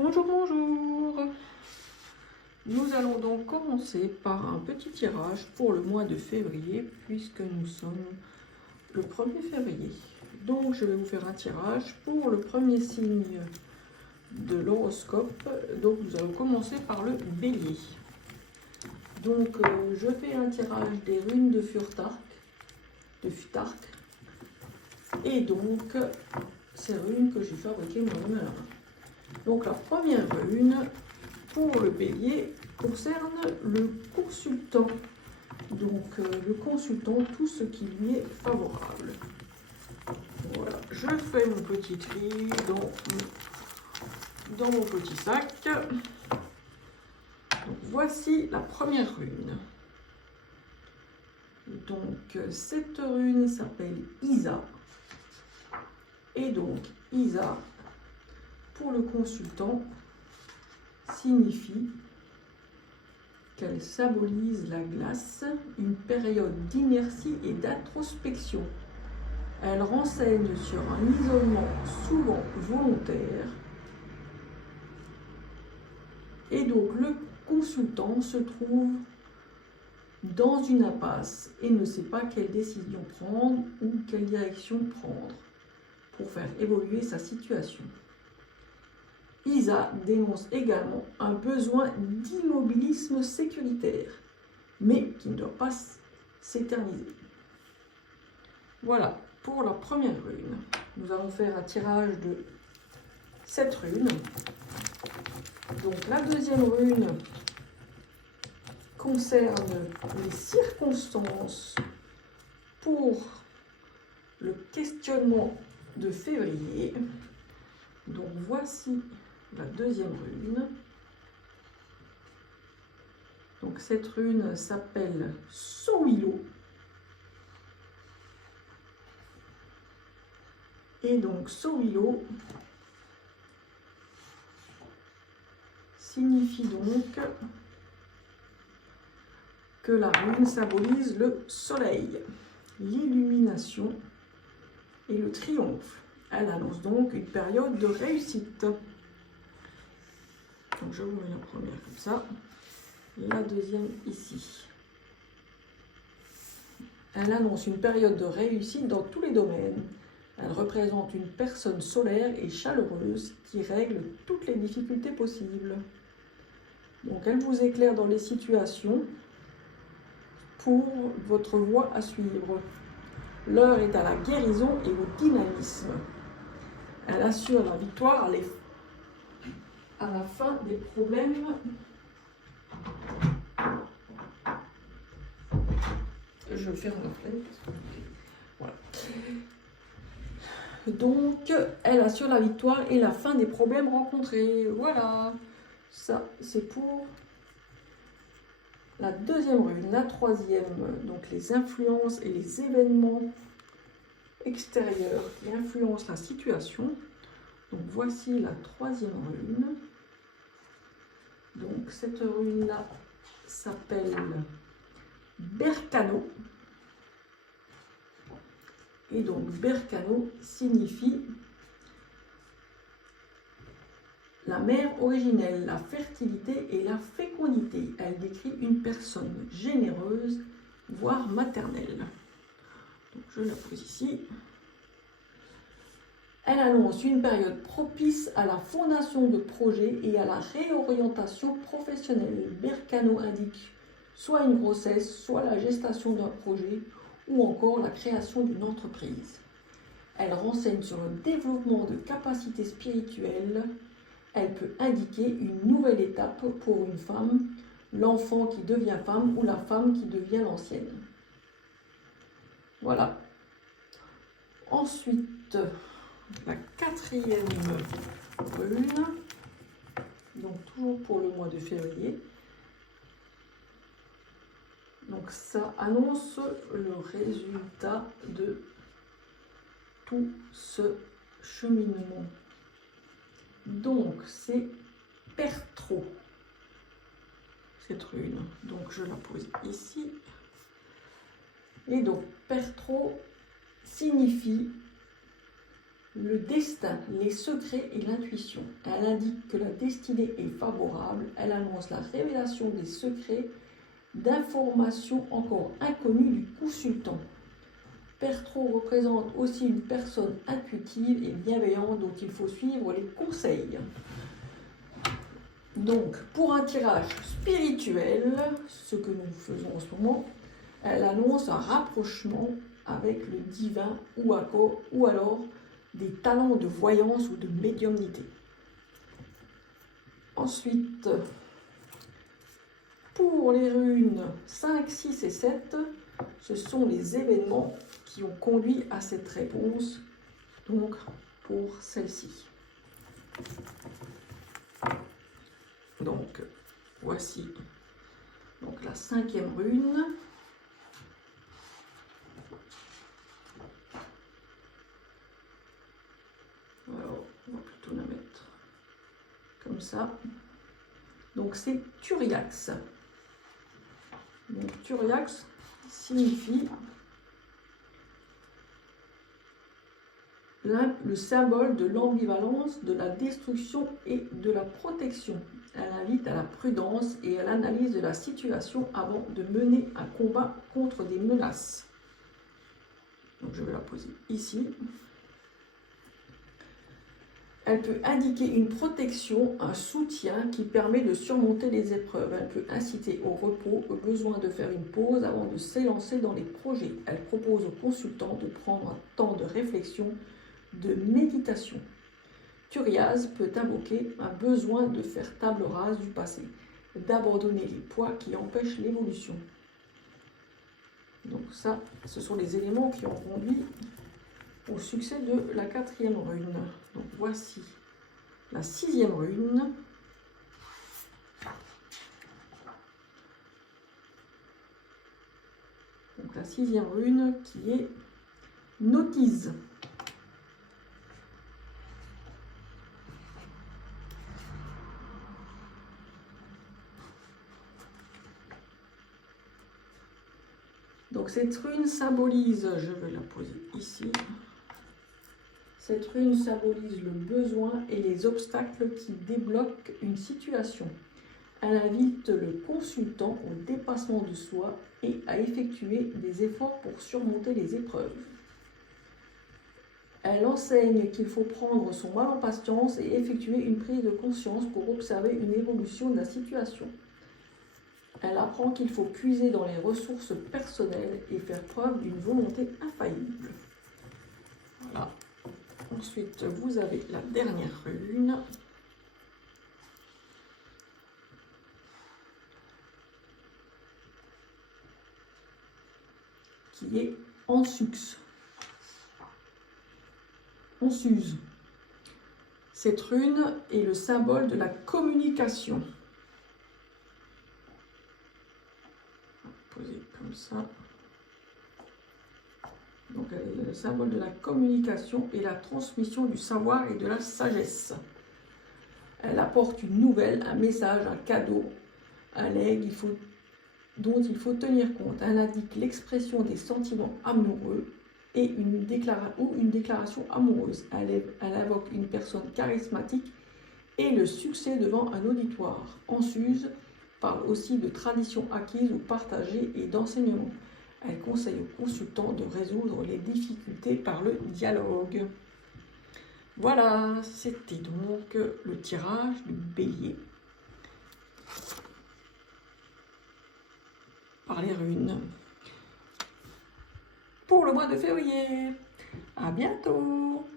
Bonjour, bonjour. Nous allons donc commencer par un petit tirage pour le mois de février, puisque nous sommes le 1er février. Donc je vais vous faire un tirage pour le premier signe de l'horoscope. Donc nous allons commencer par le bélier. Donc je fais un tirage des runes de Futhark. Et donc ces runes que j'ai fabriquées moi-même à la main. Donc la première rune pour le bélier concerne le consultant. Donc le consultant, tout ce qui lui est favorable. Voilà, je fais mon petit tri dans mon petit sac. Donc, voici la première rune. Donc cette rune s'appelle Isa. Et donc Isa, pour le consultant, signifie qu'elle symbolise la glace, une période d'inertie et d'introspection. Elle renseigne sur un isolement souvent volontaire. Et donc le consultant se trouve dans une impasse et ne sait pas quelle décision prendre ou quelle direction prendre pour faire évoluer sa situation. Isa dénonce également un besoin d'immobilisme sécuritaire, mais qui ne doit pas s'éterniser. Voilà pour la première rune. Nous allons faire un tirage de 7 runes. Donc la deuxième rune concerne les circonstances pour le questionnement de février. Donc voici la deuxième rune. Donc cette rune s'appelle Sowilo. Et donc Sowilo signifie donc que la rune symbolise le soleil, l'illumination et le triomphe. Elle annonce donc une période de réussite. Donc je vous mets la première comme ça, la deuxième ici. Elle annonce une période de réussite dans tous les domaines. Elle représente une personne solaire et chaleureuse qui règle toutes les difficultés possibles. Donc elle vous éclaire dans les situations pour votre voie à suivre. L'heure est à la guérison et au dynamisme. Elle assure la victoire à la fin des problèmes. Je vais faire un fenêtre. Voilà. Donc, elle assure la victoire et la fin des problèmes rencontrés. Voilà. Ça, c'est pour la deuxième rune. La troisième, donc les influences et les événements extérieurs qui influencent la situation. Donc, voici la troisième rune. Donc, cette rune-là s'appelle Berkano. Et donc, Berkano signifie la mère originelle, la fertilité et la fécondité. Elle décrit une personne généreuse, voire maternelle. Donc, je la pose ici. Elle annonce une période propice à la fondation de projets et à la réorientation professionnelle. Berkano indique soit une grossesse, soit la gestation d'un projet, ou encore la création d'une entreprise. Elle renseigne sur le développement de capacités spirituelles. Elle peut indiquer une nouvelle étape pour une femme, l'enfant qui devient femme ou la femme qui devient l'ancienne. Voilà. Ensuite, la quatrième rune, donc toujours pour le mois de février. Donc ça annonce le résultat de tout ce cheminement. Donc c'est Pertro, cette rune. Donc je la pose ici. Et donc Pertro signifie Le destin, les secrets et l'intuition. Elle indique que la destinée est favorable. Elle annonce la révélation des secrets, d'informations encore inconnues du consultant. Pertro représente aussi une personne intuitive et bienveillante dont il faut suivre les conseils. Donc, pour un tirage spirituel, ce que nous faisons en ce moment, elle annonce un rapprochement avec le divin ou alors des talents de voyance ou de médiumnité. Ensuite, pour les runes 5, 6 et 7, ce sont les événements qui ont conduit à cette réponse, donc pour celle-ci. Donc, voici donc la 5e rune. Alors, on va plutôt la mettre comme ça. Donc, c'est Turiax. Donc, Turiax signifie le symbole de l'ambivalence, de la destruction et de la protection. Elle invite à la prudence et à l'analyse de la situation avant de mener un combat contre des menaces. Donc je vais la poser ici. Elle peut indiquer une protection, un soutien qui permet de surmonter les épreuves. Elle peut inciter au repos, au besoin de faire une pause avant de s'élancer dans les projets. Elle propose aux consultants de prendre un temps de réflexion, de méditation. Turiaz peut invoquer un besoin de faire table rase du passé, d'abandonner les poids qui empêchent l'évolution. Donc ça, ce sont les éléments qui ont conduit au succès de la 4e rune. Donc voici la 6e rune. Donc la 6e rune qui est Notice. Donc cette rune symbolise, je vais la poser ici, cette rune symbolise le besoin et les obstacles qui débloquent une situation. Elle invite le consultant au dépassement de soi et à effectuer des efforts pour surmonter les épreuves. Elle enseigne qu'il faut prendre son mal en patience et effectuer une prise de conscience pour observer une évolution de la situation. Elle apprend qu'il faut puiser dans les ressources personnelles et faire preuve d'une volonté infaillible. Voilà. Ensuite, vous avez la dernière rune. Qui est Ansux. Ansuz. Cette rune est le symbole de la communication. Poser comme ça. Donc elle est le symbole de la communication et la transmission du savoir et de la sagesse. Elle apporte une nouvelle, un message, un cadeau, un legs dont il faut tenir compte. Elle indique l'expression des sentiments amoureux et une déclaration amoureuse. Elle invoque une personne charismatique et le succès devant un auditoire. Ansuz parle aussi de traditions acquises ou partagées et d'enseignement. Elle conseille aux consultants de résoudre les difficultés par le dialogue. Voilà, c'était donc le tirage du bélier par les runes pour le mois de février. À bientôt!